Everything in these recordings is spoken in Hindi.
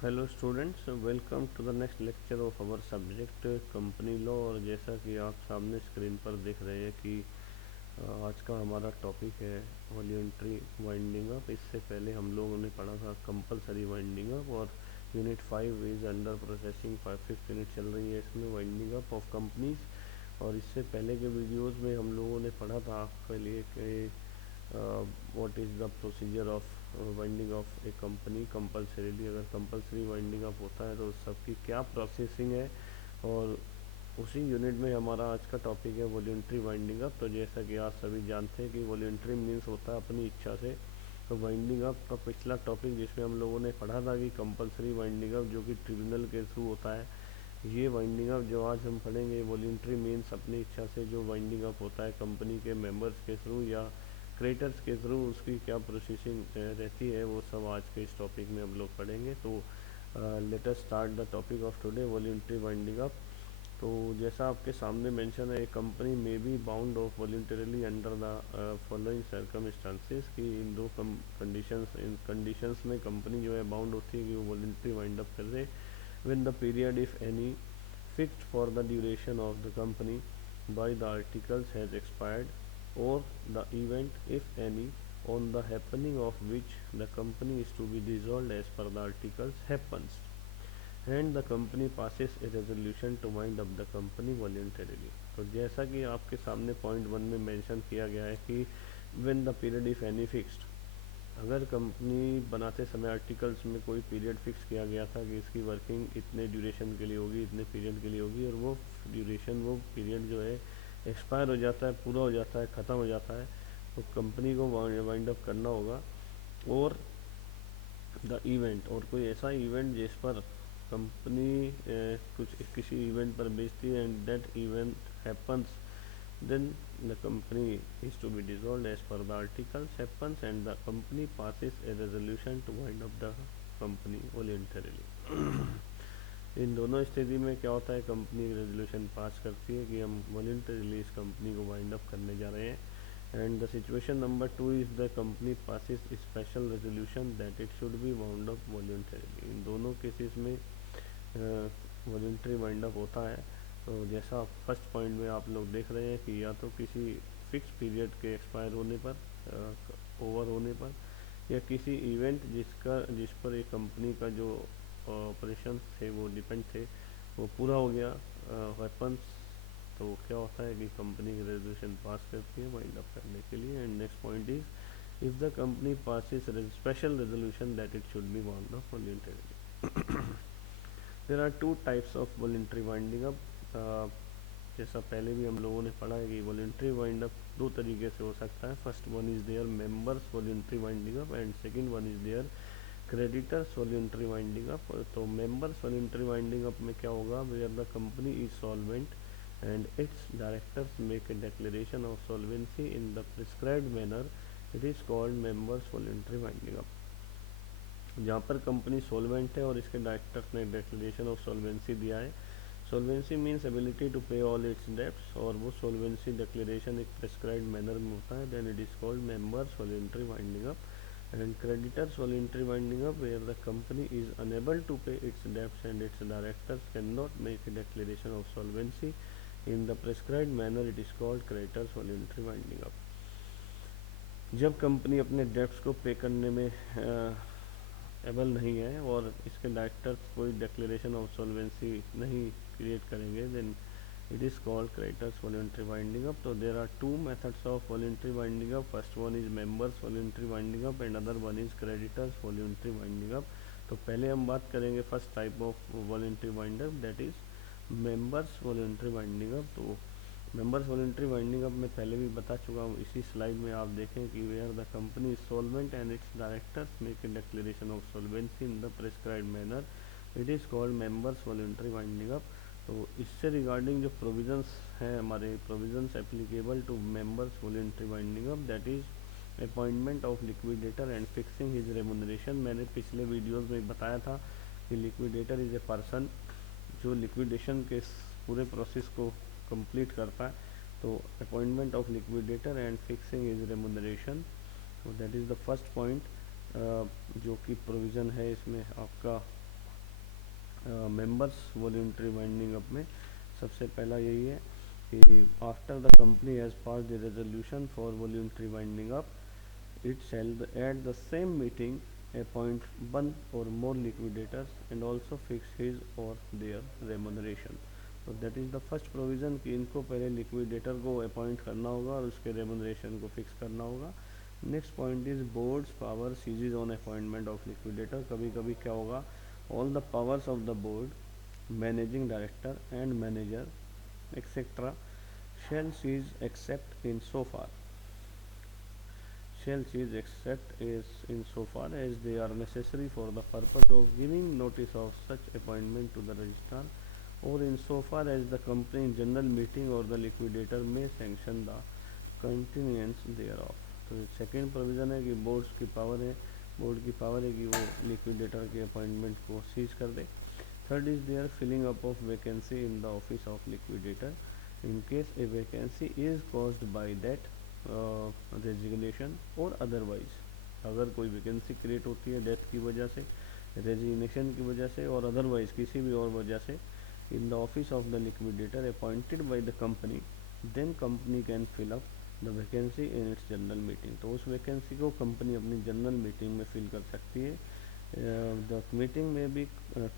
Hello students, welcome to the next lecture of our subject company law. और जैसा कि आप सामने स्क्रीन पर देख रहे हैं कि आज का हमारा टॉपिक है वॉल्यूंटरी वाइंडिंग अप। इससे पहले हम लोगों ने पढ़ा था कंपलसरी वाइंडिंग अप, और unit 5 is under processing. 5th unit चल रही है इसमें, वाइंडिंग अप ऑफ कंपनीज। और इससे पहले के वीडियोस में हम लोगों ने पढ़ा था आपके लिए कि what is the procedure of winding of A company compulsorily. अगर कंपलसरी वाइंडिंग अप होता है तो सबकी क्या प्रोसेसिंग है। और उसी यूनिट में हमारा आज का टॉपिक है वॉल्यूंटरी वाइंडिंग अप। तो जैसा कि आप सभी जानते हैं कि वॉल्यूंटरी मीन्स होता है अपनी इच्छा से। तो वाइंडिंग अप का पिछला टॉपिक जिसमें हम लोगों ने पढ़ा था कि कंपलसरी वाइंडिंग अप जो कि ट्रिब्यूनल के थ्रू होता है। ये वाइंडिंग अप जो आज हम पढ़ेंगे वॉल्यूंटरी मीन्स अपनी इच्छा से जो वाइंडिंग अप होता है कंपनी के मेंबर्स के थ्रू या क्रिएटर्स के थ्रू, उसकी क्या प्रोसेसिंग रहती है, वो सब आज के इस टॉपिक में हम लोग पढ़ेंगे। तो let us start the topic of today, voluntary winding up. तो जैसा आपके सामने मेंशन है, एक कंपनी में be bound of voluntarily under the following circumstances कि इन दो कंडीशंस में कंपनी जो है बाउंड होती है कि वो वॉल्यूंटरी वाइंड अप कर दे। when the period if any fixed for the duration of the company by the articles has expired, or the event if any on the happening of which the company is to be dissolved as per the articles happens, and the company passes a resolution to wind up the company voluntarily। तो जैसा कि आपके सामने पॉइंट 1 में मेंशन किया गया है कि when the period if any fixed, अगर कंपनी बनाते समय आर्टिकल्स में कोई पीरियड फिक्स किया गया था कि इसकी वर्किंग इतने ड्यूरेशन के लिए होगी, इतने पीरियड के लिए होगी, और वो ड्यूरेशन, वो पीरियड जो है एक्सपायर हो जाता है, पूरा हो जाता है, ख़त्म हो जाता है, तो कंपनी को वाइंड अप करना होगा। और द इवेंट, और कोई ऐसा इवेंट जिस पर कंपनी कुछ किसी इवेंट पर बेचती है, and that event happens, then the company is to be dissolved as per the articles happens, and the company passes a resolution to wind up the company voluntarily। इन दोनों स्थिति में क्या होता है, कंपनी रेजोल्यूशन पास करती है कि हम वॉलंटरीली इस कंपनी को वाइंड अप करने जा रहे हैं। And the situation number 2 is the company passes special resolution that it should be wound up voluntarily. इन दोनों केसेस में वॉलंटरी वाइंड अप होता है। तो जैसा फर्स्ट पॉइंट में आप लोग देख रहे हैं कि या तो किसी फिक्स पीरियड के एक्सपायर होने पर, ओवर होने पर, या किसी इवेंट जिस पर एक कंपनी का जो ऑपरेशन थे वो डिपेंड थे, वो पूरा हो गया, वेपन्स। तो क्या होता है कि कंपनी रेजोल्यूशन पास करती है वाइंड अप करने के लिए। And next point is if the company passes special resolution that it should be wound up voluntarily. There are two types of voluntary winding up. जैसा पहले भी हम लोगों ने पढ़ा है कि वॉलंटरी वाइंड अप दो तरीके से हो सकता है। First one is there members voluntary winding up, and second one is there creditors voluntary winding up. तो मेंबर्स वॉलंटरी वाइंडिंग अप में क्या होगा, where the company is solvent and its directors make a declaration of solvency in the prescribed manner, it is called members voluntary winding up. जहाँ पर कंपनी सॉल्वेंट है और इसके डायरेक्टर्स ने डिक्लेरेशन ऑफ सॉल्वेंसी दिया है। Solvency means ability to pay all its debts, और वो सॉल्वेंसी डिक्लेरेशन एक प्रिस्क्राइब्ड मैनर में होता है, then it is called members voluntary winding up. And creditors voluntary winding up where the company is unable to pay its debts and its directors can not make a declaration of solvency in the prescribed manner, it is called creditors voluntary winding up. जब कंपनी अपने डेब्ट्स को पे करने में एबल नहीं है और इसके डायरेक्टर्स कोई डिक्लेरेशन ऑफ सॉल्वेंसी नहीं क्रिएट करेंगे, then it is called creditors voluntary winding up. तो there are two methods of voluntary winding up, first one is members voluntary winding up and other one is creditors voluntary winding up. तो पहले हम बात करेंगे first type of voluntary wind up, that is members voluntary winding up. तो मेंबर्स वॉलंटरी वाइंडिंग अप में पहले भी बता चुका हूँ, इसी स्लाइड में आप देखें कि where the company is solvent and its directors make a declaration of solvency in the prescribed manner, it is called members voluntary winding up. तो इससे रिगार्डिंग जो प्रोविजंस हैं हमारे, provisions applicable to members voluntary winding up, that is appointment of liquidator and fixing his remuneration. मैंने पिछले वीडियोज़ में बताया था कि लिक्विडेटर इज़ ए पर्सन जो लिक्विडेशन के पूरे प्रोसेस को कंप्लीट करता है। तो appointment of liquidator and fixing is remuneration, तो that is the first point जो कि प्रोविज़न है इसमें आपका मेंबर्स वॉल्यूंटरी वाइंडिंग अप में सबसे पहला यही है कि after the company has pass the resolution for voluntary winding up, it shall at the same meeting appoint one or more liquidators and also fix his or their remuneration. तो that is the first provision कि इनको पहले लिक्विडेटर को अपॉइंट करना होगा और उसके रेमुनरेशन को फिक्स करना होगा। Next point is boards power ceases on appointment of liquidator. कभी कभी क्या होगा, all the powers of the board, managing director and manager etcetera shall cease except in so far shall cease except is insofar as they are necessary for the purpose of giving notice of such appointment to the registrar or insofar as the company general meeting or the liquidator may sanction the continuance thereof। तो सेकेंड प्रोविज़न है कि बोर्ड की पावर है कि वो लिक्विडेटर के अपॉइंटमेंट को सीज कर दे। Third is their filling up of vacancy in the office of liquidator in case a vacancy is caused by that resignation और अदरवाइज। अगर कोई वैकेंसी क्रिएट होती है डेथ की वजह से, रेजिग्नेशन की वजह से और अदरवाइज किसी भी और वजह से in the office of the liquidator appointed by the company, then company can fill up the vacancy in its general meeting. तो उस वैकेंसी को कंपनी अपनी जनरल मीटिंग में फिल कर सकती है। द मीटिंग में be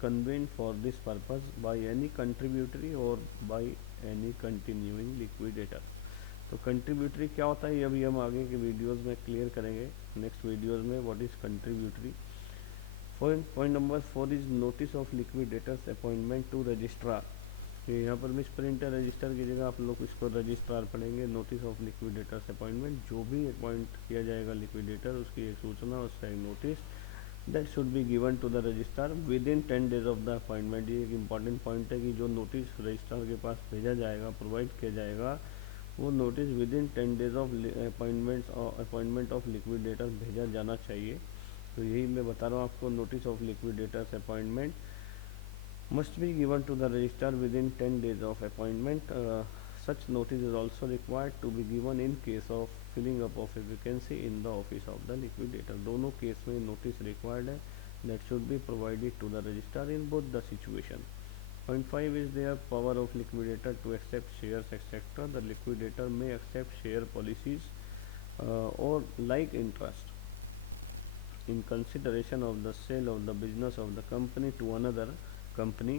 convened for this purpose by any contributory और बाय एनी कंटिन्यूइंग लिक्विडेटर। तो कंट्रीब्यूटरी क्या होता है ये अभी हम आगे के वीडियोस में क्लियर करेंगे, नेक्स्ट वीडियोस में what is contributory. Point number 4 is notice of liquidators appointment to registrar. ये यहाँ पर मिस प्रिंट है रजिस्टर की जगह, आप लोग इसको रजिस्ट्रार पढ़ेंगे। नोटिस ऑफ लिक्विडेटर्स अपॉइंटमेंट, जो भी अपॉइंट किया जाएगा लिक्विडेटर उसकी एक सूचना, उसका एक notice that should be given to the registrar within 10 days of the appointment. ये एक इंपॉर्टेंट पॉइंट है कि जो नोटिस रजिस्ट्रार के पास भेजा जाएगा, प्रोवाइड किया जाएगा, वो notice with in 10 days of appointment of liquidator भेजा जाना चाहिए। तो यही मैं बता रहा हूँ आपको, notice of liquidators appointment must be given to the registrar within 10 days of appointment. Such notice is also required to be given in case of filling up of a vacancy in the office of the liquidator। दोनों केस में नोटिस रिक्वायर्ड है, that should be provided to the registrar in both the situation। Point 5 is their power of liquidator to accept shares etc. The liquidator may accept share policies or like interest in consideration of the sale of the business of the company to another company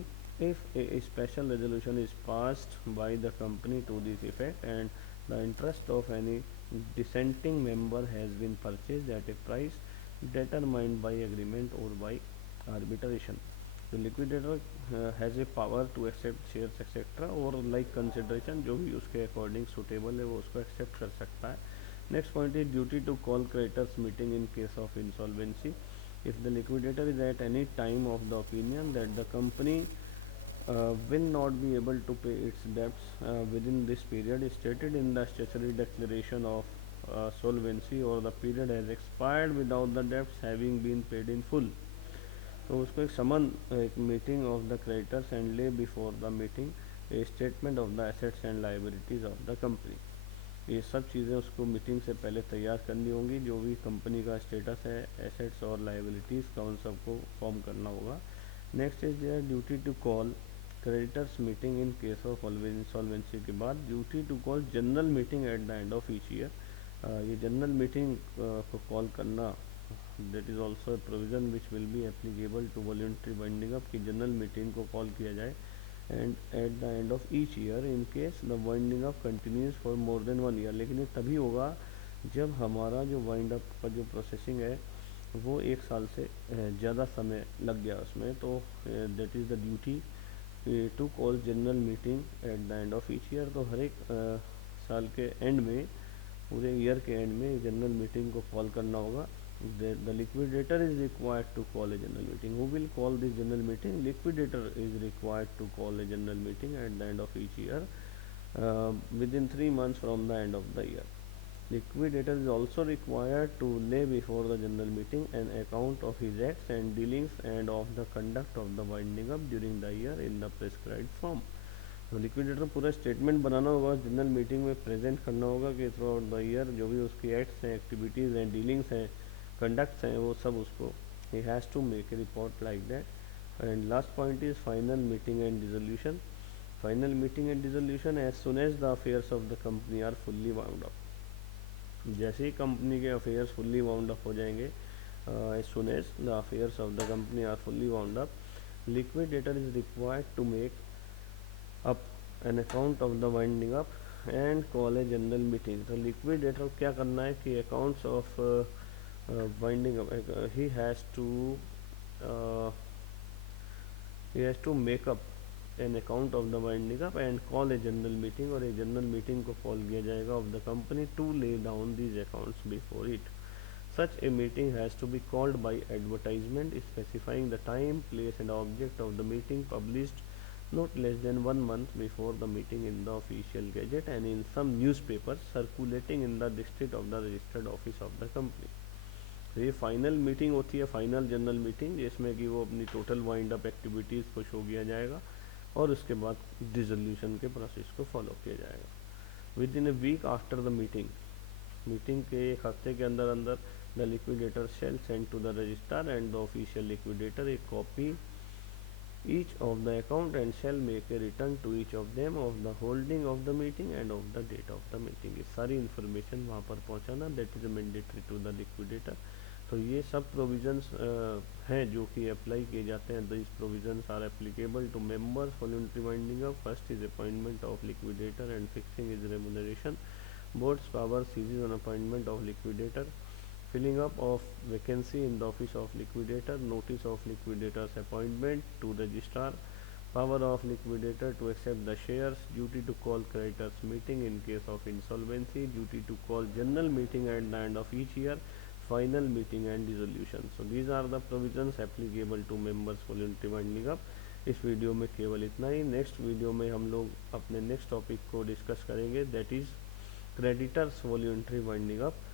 if a special resolution is passed by the company to this effect and the interest of any dissenting member has been purchased at a price determined by agreement or by arbitration। The liquidator has a power to accept shares etc. और like consideration, जो भी उसके अकॉर्डिंग सुटेबल है वो उसको एक्सेप्ट कर सकता है। Next point is duty to call creditors meeting in case of insolvency. If the liquidator is at any time of the opinion that the company will not be able to pay its debts within this period stated in the statutory declaration of solvency or the period has expired without the debts having been paid in full, तो उसको एक समन, एक meeting of the creditors and lay before the meeting a statement of the assets and liabilities of the company. ये सब चीज़ें उसको मीटिंग से पहले तैयार करनी होंगी, जो भी कंपनी का स्टेटस है, एसेट्स और लाइबिलिटीज़ का, उन सबको फॉर्म करना होगा। Next is there duty to call creditors meeting in case of insolvency के बाद duty to call general meeting at the end of each year. ये जनरल मीटिंग को कॉल करना, that is also provision which will be applicable to voluntary winding up, कि जनरल मीटिंग को कॉल किया जाए and at the end of each year in case the winding up continues for more then 1 year. लेकिन ये तभी होगा जब हमारा जो वाइंड अप का जो प्रोसेसिंग है वो 1 साल से ज़्यादा समय लग गया उसमें। तो that is the duty to call general meeting at the end of each year. तो हर एक साल के एंड में, पूरे ईयर के एंड में जनरल मीटिंग को कॉल करना होगा। The liquidator is required to call a general meeting. Who will call this general meeting? Liquidator is required to call a general meeting at the end of each year within 3 months from the end of the year. Liquidator is also required to lay before the general meeting an account of his acts and dealings and of the conduct of the winding up during the year in the prescribed form। तो लिक्विडेटर पूरा स्टेटमेंट बनाना होगा, जनरल मीटिंग में प्रेजेंट करना होगा कि थ्रू आउट द ईयर जो भी उसकी एक्ट्स हैं, एक्टिविटीज़ हैं, डीलिंग्स हैं, कंडक्ट्स हैं, वो सब उसको ही has to make a report like that And last point is final meeting and dissolution. Final meeting and dissolution as soon as the affairs of the company are fully wound up. जैसे ही कंपनी के अफेयर्स फुल्ली वाउंड अप हो जाएंगे, as soon as the affairs of the company are fully wound up, liquidator is required to make up an account of the winding up and call a general meeting. तो liquidator क्या करना है कि accounts of winding up, uh, he has to make up an account of the winding up and call a general meeting, और एक जनरल मीटिंग को कॉल किया जाएगा of the company to lay down these accounts before it. Such a meeting has to be called by advertisement specifying the time, place and object of the meeting, published not less than 1 month before the meeting in the official gazette and in some newspapers circulating in the district of the registered office of the company. तो ये फाइनल मीटिंग होती है, फाइनल जनरल मीटिंग, जिसमें कि वो अपनी टोटल वाइंड अप एक्टिविटीज़ को शो किया जाएगा और उसके बाद डिसोल्यूशन के प्रोसेस को फॉलो किया जाएगा। Within a week after the meeting, meeting के एक हफ्ते के अंदर अंदर the liquidator shall send to the registrar and the official liquidator a copy each of the account and shall make a return to each of them of the holding of the meeting and of the date of the meeting। ये सारी इन्फॉर्मेशन वहाँ पर पहुँचाना that is mandatory to the liquidator. तो ये सब प्रोविजंस हैं जो कि अप्लाई किए जाते हैं। This provisions are applicable to members voluntary winding up. First is appointment of liquidator and fixing is remuneration, boards power ceases on appointment of liquidator, filling up of vacancy in the office of liquidator, notice of liquidator's appointment to registrar, power of liquidator to accept the shares, duty to call creditors meeting in case of insolvency, duty to call general meeting at the end of each year, final meeting and dissolution. So these are the provisions applicable to members voluntary winding up। इस वीडियो में केवल इतना ही। नेक्स्ट वीडियो में हम लोग अपने नेक्स्ट टॉपिक को डिस्कस करेंगे, that is creditors voluntary winding up.